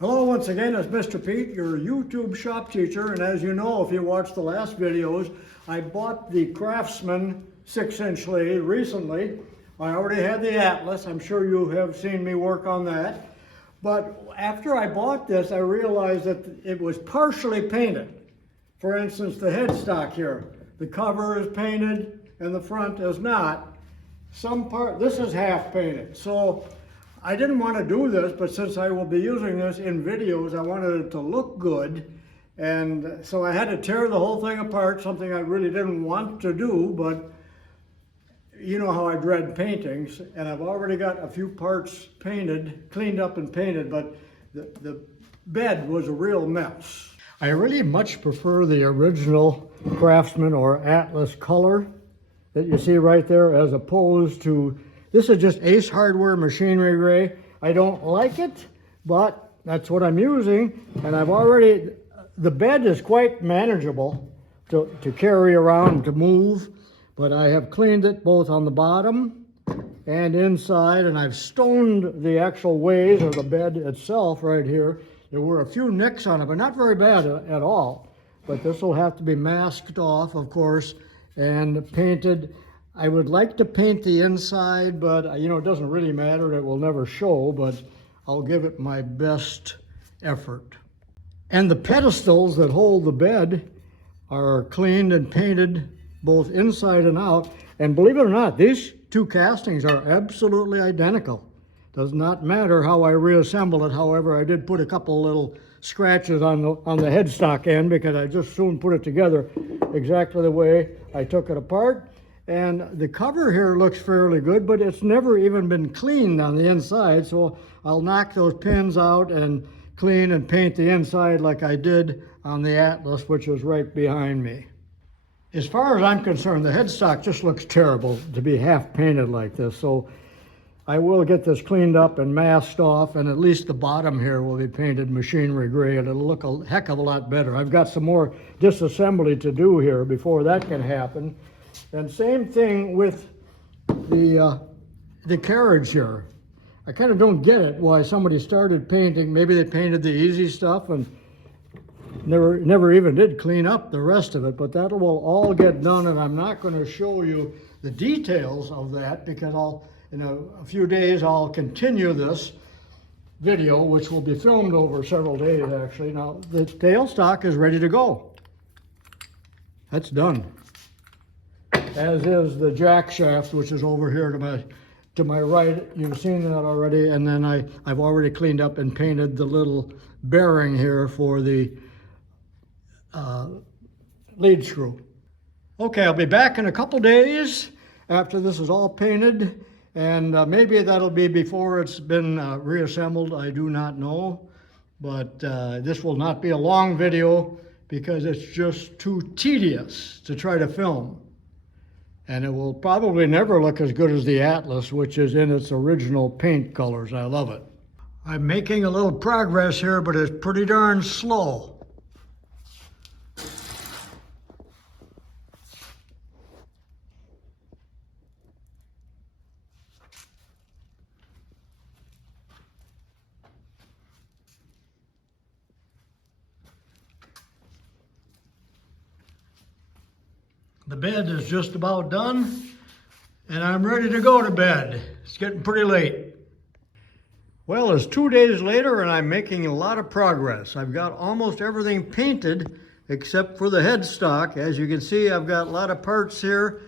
Hello once again, it's Mr. Pete, your YouTube shop teacher, and as you know, if you watched the last videos, I bought the CRAFTSMAN 6-inch lathe recently. I already had the Atlas, I'm sure you have seen me work on that. But after I bought this, I realized that it was partially painted. For instance, the headstock here, the cover is painted and the front is not. This is half painted. So I didn't want to do this, but since I will be using this in videos, I wanted it to look good. And so I had to tear the whole thing apart, something I really didn't want to do, but you know how I dread paintings. And I've already got a few parts painted, cleaned up and painted, but the bed was a real mess. I really much prefer the original CRAFTSMAN or Atlas color that you see right there, as opposed to, this is just Ace Hardware machinery gray. I don't like it, but that's what I'm using. And the bed is quite manageable to carry around, to move, but I have cleaned it both on the bottom and inside, and I've stoned the actual ways of the bed itself right here. There were a few nicks on it, but not very bad at all. But this will have to be masked off, of course, and painted. I would like to paint the inside, but you know, it doesn't really matter. It will never show, but I'll give it my best effort. And the pedestals that hold the bed are cleaned and painted both inside and out. And believe it or not, these two castings are absolutely identical. Does not matter how I reassemble it. However, I did put a couple little scratches on the headstock end because I just soon put it together exactly the way I took it apart. And the cover here looks fairly good, but it's never even been cleaned on the inside. So I'll knock those pins out and clean and paint the inside like I did on the Atlas, which is right behind me. As far as I'm concerned, the headstock just looks terrible to be half painted like this. So I will get this cleaned up and masked off, and at least the bottom here will be painted machinery gray, and it'll look a heck of a lot better. I've got some more disassembly to do here before that can happen. And same thing with the carriage here. I kind of don't get it why somebody started painting. Maybe they painted the easy stuff and never even did clean up the rest of it, but that will all get done, and I'm not going to show you the details of that because in a few days I'll continue this video, which will be filmed over several days actually. Now the tailstock is ready to go. That's done. As is the jack shaft, which is over here to my right. You've seen that already. And then I've already cleaned up and painted the little bearing here for the lead screw. Okay, I'll be back in a couple days after this is all painted, and maybe that'll be before it's been reassembled. I do not know, but this will not be a long video because it's just too tedious to try to film. And it will probably never look as good as the Atlas, which is in its original paint colors. I love it. I'm making a little progress here, but it's pretty darn slow. The bed is just about done, and I'm ready to go to bed. It's getting pretty late. Well, it's 2 days later, and I'm making a lot of progress. I've got almost everything painted except for the headstock. As you can see, I've got a lot of parts here,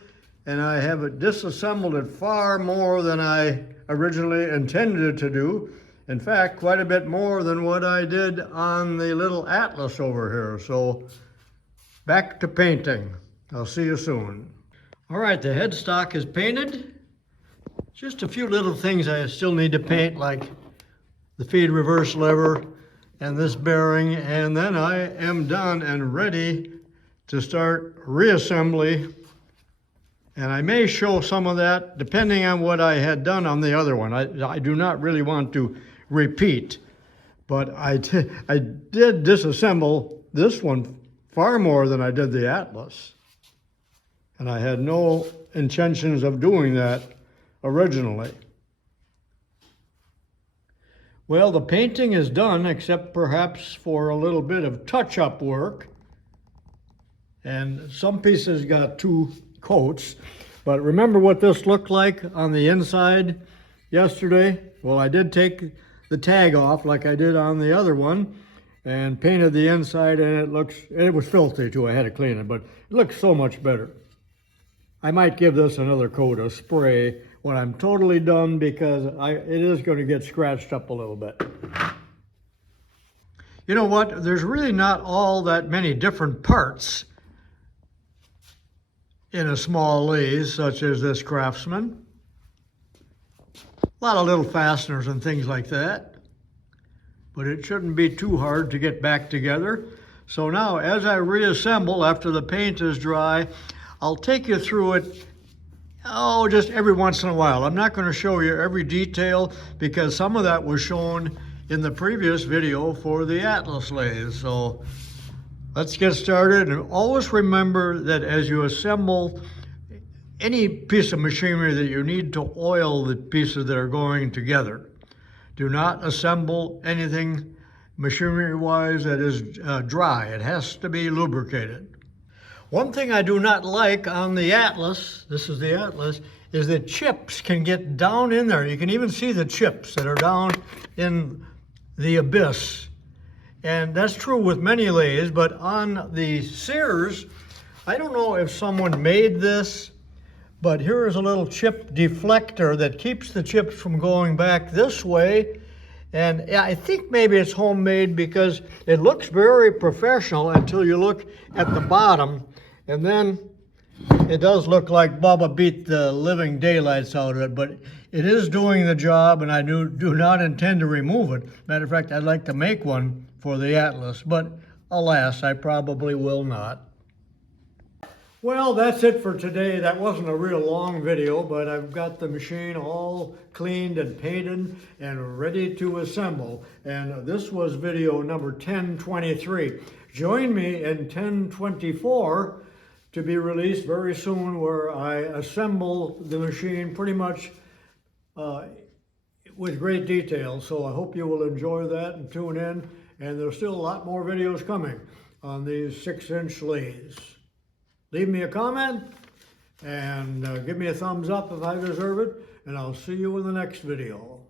and I have disassembled it far more than I originally intended to do. In fact, quite a bit more than what I did on the little Atlas over here. So back to painting. I'll see you soon. All right, the headstock is painted. Just a few little things I still need to paint, like the feed reverse lever and this bearing, and then I am done and ready to start reassembly. And I may show some of that depending on what I had done on the other one. I do not really want to repeat, but I did disassemble this one far more than I did the Atlas. And I had no intentions of doing that originally. Well, the painting is done, except perhaps for a little bit of touch-up work. And some pieces got 2 coats. But remember what this looked like on the inside yesterday? Well, I did take the tag off like I did on the other one and painted the inside, and it was filthy too. I had to clean it, but it looks so much better. I might give this another coat of spray when I'm totally done, because it is going to get scratched up a little bit. You know what? There's really not all that many different parts in a small lathe such as this Craftsman. A lot of little fasteners and things like that. But it shouldn't be too hard to get back together. So now, as I reassemble after the paint is dry, I'll take you through it, just every once in a while. I'm not going to show you every detail because some of that was shown in the previous video for the Atlas lathe. So let's get started, and always remember that as you assemble any piece of machinery that you need to oil the pieces that are going together. Do not assemble anything machinery-wise that is dry. It has to be lubricated. One thing I do not like on the Atlas, this is the Atlas, is that chips can get down in there. You can even see the chips that are down in the abyss. And that's true with many lathes, but on the Sears, I don't know if someone made this, but here is a little chip deflector that keeps the chips from going back this way. And I think maybe it's homemade because it looks very professional until you look at the bottom. And then it does look like Bubba beat the living daylights out of it, but it is doing the job, and I do not intend to remove it. Matter of fact, I'd like to make one for the Atlas, but alas, I probably will not. Well, that's it for today. That wasn't a real long video, but I've got the machine all cleaned and painted and ready to assemble. And this was video number 1023. Join me in 1024 to be released very soon, where I assemble the machine pretty much with great detail. So I hope you will enjoy that and tune in. And there's still a lot more videos coming on these 6-inch lathes. Leave me a comment and give me a thumbs up if I deserve it, and I'll see you in the next video.